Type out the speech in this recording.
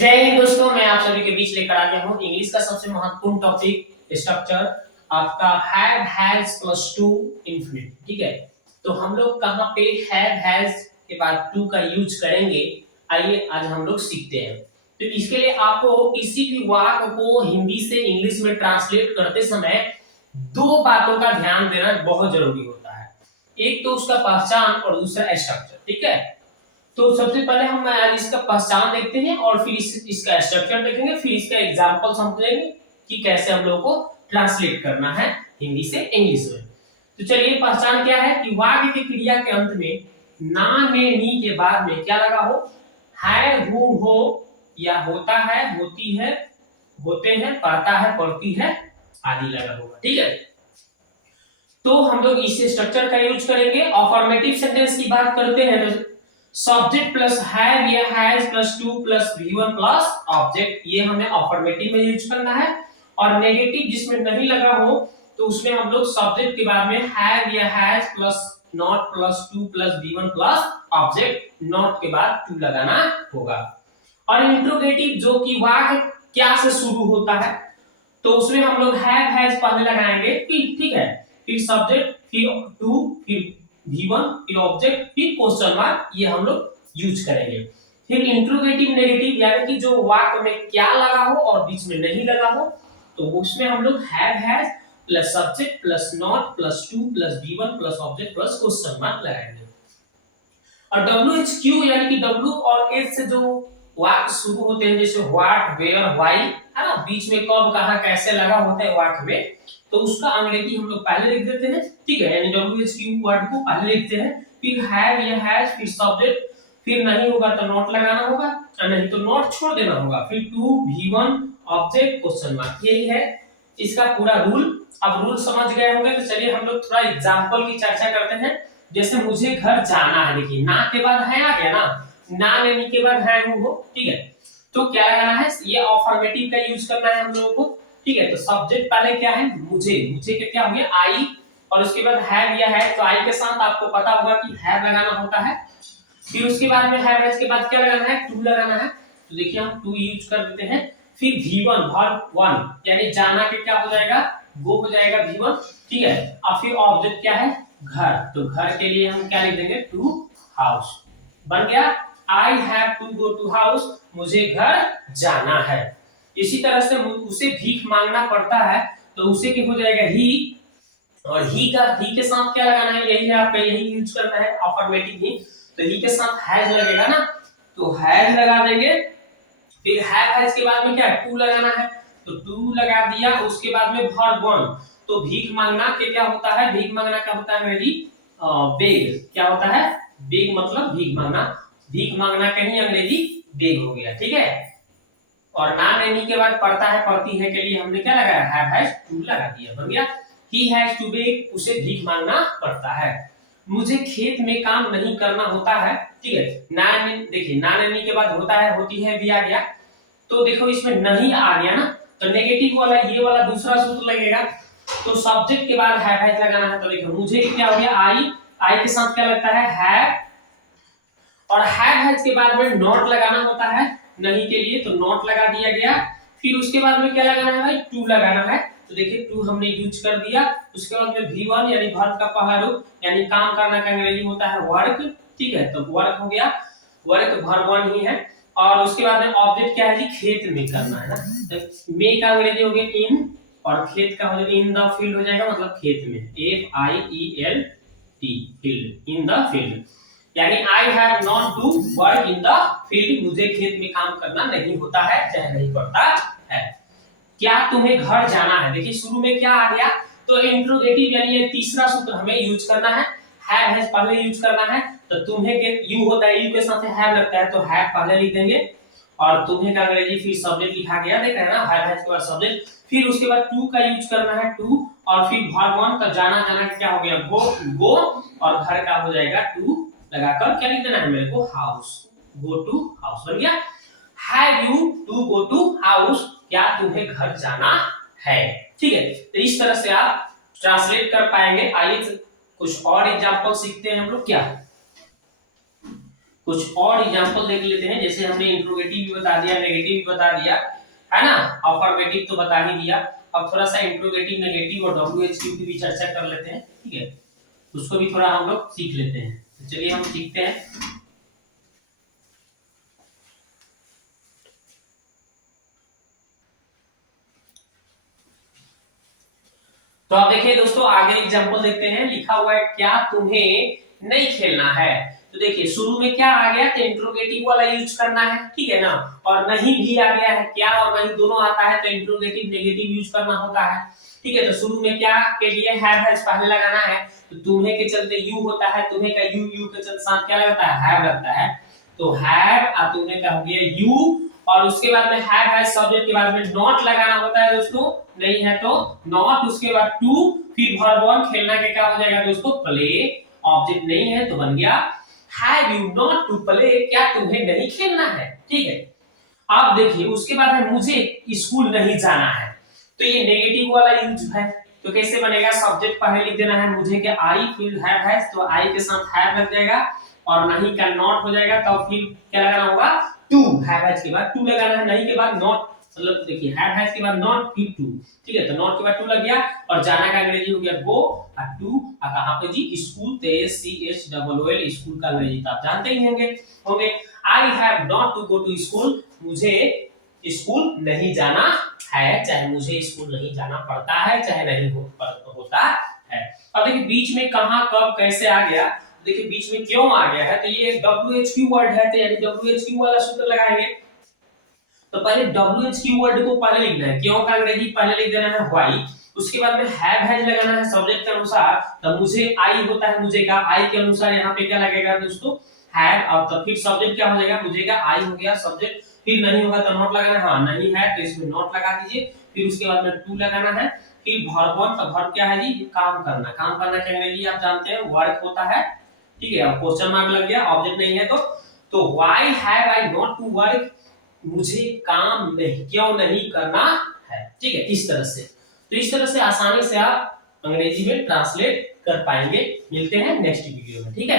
जय हिंद दोस्तों, मैं आप सभी के बीच लेकर आ गया हूँ इंग्लिश का सबसे महत्वपूर्ण टॉपिक स्ट्रक्चर आपका have has plus two infinite. ठीक है, तो हम लोग कहाँ पे हैव हैज के बाद टू का यूज करेंगे, आइए आज हम लोग सीखते हैं। तो इसके लिए आपको किसी भी वाक्य को हिंदी से इंग्लिश में ट्रांसलेट करते समय दो बातों का ध्यान देना बहुत जरूरी होता है। एक तो उसका पहचान और दूसरा स्ट्रक्चर। ठीक है, तो सबसे पहले हम आज इसका पहचान देखते हैं और फिर इसका स्ट्रक्चर देखेंगे, फिर इसका एग्जांपल समझेंगे कि कैसे हम लोगों को ट्रांसलेट करना है हिंदी से इंग्लिश में। तो चलिए, पहचान क्या है कि वाक्य की क्रिया के अंत में ना में नी के बाद में क्या लगा हो, है, हो या होता है, होती है, होते हैं, पढ़ता है, पढ़ती है आदि लगा होगा। ठीक है, तो हम लोग इस स्ट्रक्चर का यूज करेंगे। अफर्मेटिव सेंटेंस की बात करते हैं तो सब्जेक्ट प्लस हैव या has plus two plus V1 plus object, ये हमें अफर्मेटिव में यूज करना है। और नेगेटिव जिसमें नहीं लगा हो तो उसमें हम लोग सब्जेक्ट के बाद में हैव या has plus not plus two plus V1 plus object, not के बाद टू लगाना होगा। और इंट्रोगेटिव जो कि वाक्य क्या से शुरू होता है तो उसमें हम लोग हैव हैज पहले लगाएंगे, ठीक है, फिर सब्जेक्ट, फिर टू, फिर V1, फिर ऑब्जेक्ट, फिर क्वेश्चन मार्क, ये हम लोग यूज करेंगे। फिर इंट्रोगेटिव नेगेटिव यानी कि जो वाक्य में क्या लगा हो और बीच में नहीं लगा हो तो उसमें हम लोग have has plus subject plus not plus two plus V1 plus object plus question mark लगाएंगे। और WHQ यानी कि W और H से जो वाक्य शुरू होते हैं, जैसे व्हाट, वेयर, व्हाई, है ना, बीच में कब, कहां, कैसे लगा होता है वाक्य में, तो उसका अंग्रेजी हम लोग पहले लिख देते हैं। ठीक है, यानी WHQ वर्ड को पहले लिखते हैं, फिर हैव या हैज, फिर सब्जेक्ट, फिर नहीं होगा तो नॉट लगाना होगा और नहीं तो नॉट छोड़ देना होगा, फिर to, V1, object, question mark. यही है इसका पूरा रूल। अब रूल समझ गए होंगे तो चलिए हम लोग थोड़ा एग्जांपल की चर्चा करते हैं। जैसे मुझे घर जाना है, देखिए ना के बाद है आ गया ना लेने के बाद है हो। ठीक है, तो क्या लगाना है, ये अफर्मेटिव का यूज करना है हम लोगों को। ठीक है, तो सब्जेक्ट पहले क्या है, मुझे के क्या हो गया आई, और उसके बाद हैव या है, तो आई के साथ आपको पता होगा कि हैव लगाना होता है। फिर उसके बाद में हैव के बाद क्या लगाना है, टू लगाना है, तो देखिए हम टू यूज कर देते हैं। फिर V1 वर्ब 1 यानी जाना के क्या हो जाएगा, गो हो जाएगा V1। ठीक है, और फिर ऑब्जेक्ट क्या है, घर, तो घर के लिए हम क्या लिख देंगे, टू हाउस, बन गया I have to go to house, मुझे घर जाना है। इसी तरह से उसे भीख मांगना पड़ता है तो उसे क्या हो जाएगा, ही, और ही के साथ क्या लगाना है, यही है आपका, यही यूज करना है अफर्मेटिव ही, तो ही के साथ हैज लगेगा ना, तो हैज लगा देंगे। फिर हैज के बाद में क्या टू लगाना है, तो टू लगा दिया। उसके बाद में वर्ब 1, तो भीख मांगना के क्या होता है, भीख मांगना क्या होता है अंग्रेजी, बेग, क्या होता है, बेग मतलब भीख मांगना, भीख मांगना कहीं अंग्रेजी बेग हो गया। ठीक है, और ना लेने के बाद पढ़ता है, पढ़ती है के लिए हमने क्या लगाया, हैव टू लगा दिया, बन गया ही हैज टू बेग, उसे भीख मांगना पड़ता है। मुझे खेत में काम नहीं करना होता है। ठीक है, ना, देखिए ना लेने के बाद होता है, होती है भी आ गया, तो देखो इसमें नहीं आ गया ना, तो नेगेटिव वाला ये वाला दूसरा सूत्र लगेगा, तो सब्जेक्ट के बाद हैव लगाना है। तो देखो मुझे क्या हो गया, आई के साथ क्या लगता है, हैव, और हैव के बाद में नॉट लगाना होता है नहीं के लिए, तो नॉट लगा दिया गया। फिर उसके बाद में क्या लगाना है भाई, टू लगाना है, तो देखिए टू हमने यूज कर दिया। उसके बाद में V1 यानी वर्ब का पहला रूप यानी काम करना का अंग्रेजी होता है वर्क। ठीक है, तो वर्क हो गया, वर्क वर्ब 1 ही है। और उसके बाद में ऑब्जेक्ट क्या है जी, खेत में करना है ना, तो मे का अंग्रेजी हो गया इन, और खेत का हो जाएगा इन द फील्ड हो जाएगा, मतलब खेत में, FIELD, field, in the field, यानी I have not to work in the field, मुझे खेत में काम करना नहीं होता है, चाहे नहीं पड़ता है। क्या तुम्हें घर जाना है, देखिए शुरू में क्या आ गया, तो इंट्रोगेटिव यानी ये तीसरा सूत्र हमें यूज करना है, हैव पहले यूज करना है, तो तुम्हें के यू होता है, यू के साथ हैव लगता है, तो हैव पहले लिख देंगे, और तुम्हें का अंग्रेजी फिर सब्जेक्ट लिखा गया, देख रहे हैं ना, हैव के बाद सब्जेक्ट, फिर उसके बाद टू का यूज करना है, टू, और फिर वर्ब 1 का जाना क्या हो गया, गो, और घर का हो जाएगा टू लगाकर क्या लिख देना है मेरे को, हाउस, गो टू हाउस, बन गया have you to go to house, क्या तुम्हें घर जाना है। ठीक है, तो इस तरह से आप ट्रांसलेट कर पाएंगे। आइए कुछ और एग्जांपल सीखते हैं हम लोग। क्या कुछ और एग्जांपल देख लेते हैं। जैसे हमने इंट्रोगेटिव भी बता दिया, नेगेटिव भी बता दिया, है ना, अफर्मेटिव तो बता ही दिया। अब थोड़ा सा इंट्रोगेटिव, नेगेटिव और WH की भी चर्चा कर लेते हैं, ठीक है, उसको भी थोड़ा हम लोग सीख लेते हैं। तो चलिए हम सीखते हैं। तो आप देखिए दोस्तों, आगे एग्जांपल देखते हैं। लिखा हुआ है क्या तुम्हें नहीं खेलना है। तो देखिए शुरू में क्या आ गया, तो इंट्रोगेटिव वाला यूज करना है, ठीक है ना, और नहीं भी आ गया है, क्या और नहीं दोनों आता है, तो इंट्रोगेटिव नेगेटिव यूज करना होता है, ठीक है। तो शुरू में क्या के लिए हैव पहले लगाना है, तो तुम्हें के चलते यू होता है, तुम्हें का यू के चलते साथ क्या लगता है, हैव लगता है। तो हैव और तुम्हें का हो गया यू, और उसके बाद में हैव सब्जेक्ट के बाद में नॉट लगाना होता है दोस्तों, नहीं है तो नॉट, उसके बाद टू, फिर वर्ब वन, खेलना के क्या हो जाएगा दोस्तों, प्ले। ऑब्जेक्ट नहीं है तो बन गया have you not to play, क्या तुम्हें नहीं खेलना है, ठीक है। आप देखिए उसके बाद है मुझे स्कूल नहीं जाना है, तो ये नेगेटिव वाला यूज है। तो कैसे बनेगा, सब्जेक्ट पहले लिख देना है मुझे के आई, फिर हैव है, तो आई के साथ हैव लग जाएगा, और नहीं का नॉट हो जाएगा, तो फिर क्या लगाना होगा, टू, हैव के बाद टू लगाना है, नहीं के बाद नॉट, मतलब देखिए हैव के बाद नॉट फिर टू, ठीक है। तो नॉट के बाद टू लग गया, और जाना का अंग्रेजी हो गया गो, और टू कहां पे जी, स्कूल, तो SCHOOL, स्कूल का अंग्रेजी तो आप जानते ही होंगे। I have not to go to school, मुझे स्कूल नहीं जाना है, चाहे मुझे स्कूल नहीं जाना पड़ता है, चाहे नहीं होता है। अब देखिए बीच में कहां कब कैसे आ गया, देखिए बीच में क्यों आ गया है, तो ये WHQ वर्ड है, तो यानी WHQ वाला सूत्र लगाएंगे। तो पहले WHQ वर्ड को पहले लिखना है, क्यों का अंग्रेजी पहले लिख देना है व्हाई, उसके बाद में हैव लगाना है सब्जेक्ट के अनुसार, तो मुझे आई होता है, मुझे का आई के अनुसार यहाँ पे क्या लगेगा दोस्तों, हैव, और तो फिर सब्जेक्ट क्या हो जाएगा, मुझे का आई हो गया सब्जेक्ट, फिर नहीं होगा तो नॉट लगाना है, हाँ नहीं है तो इसमें नॉट लगा दीजिए, फिर उसके बाद में टू लगाना है, फिर वर्ब वन, तो वर्ब क्या है जी, काम करना, काम करना के अंग्रेजी आप जानते हैं वर्क होता है, ठीक है। अब क्वेश्चन मार्क लग गया, ऑब्जेक्ट नहीं है तो why have I not to work, मुझे काम नहीं क्यों नहीं करना है, ठीक है, इस तरह से। तो इस तरह से आसानी से आप अंग्रेजी में ट्रांसलेट कर पाएंगे। मिलते हैं नेक्स्ट वीडियो में, ठीक है।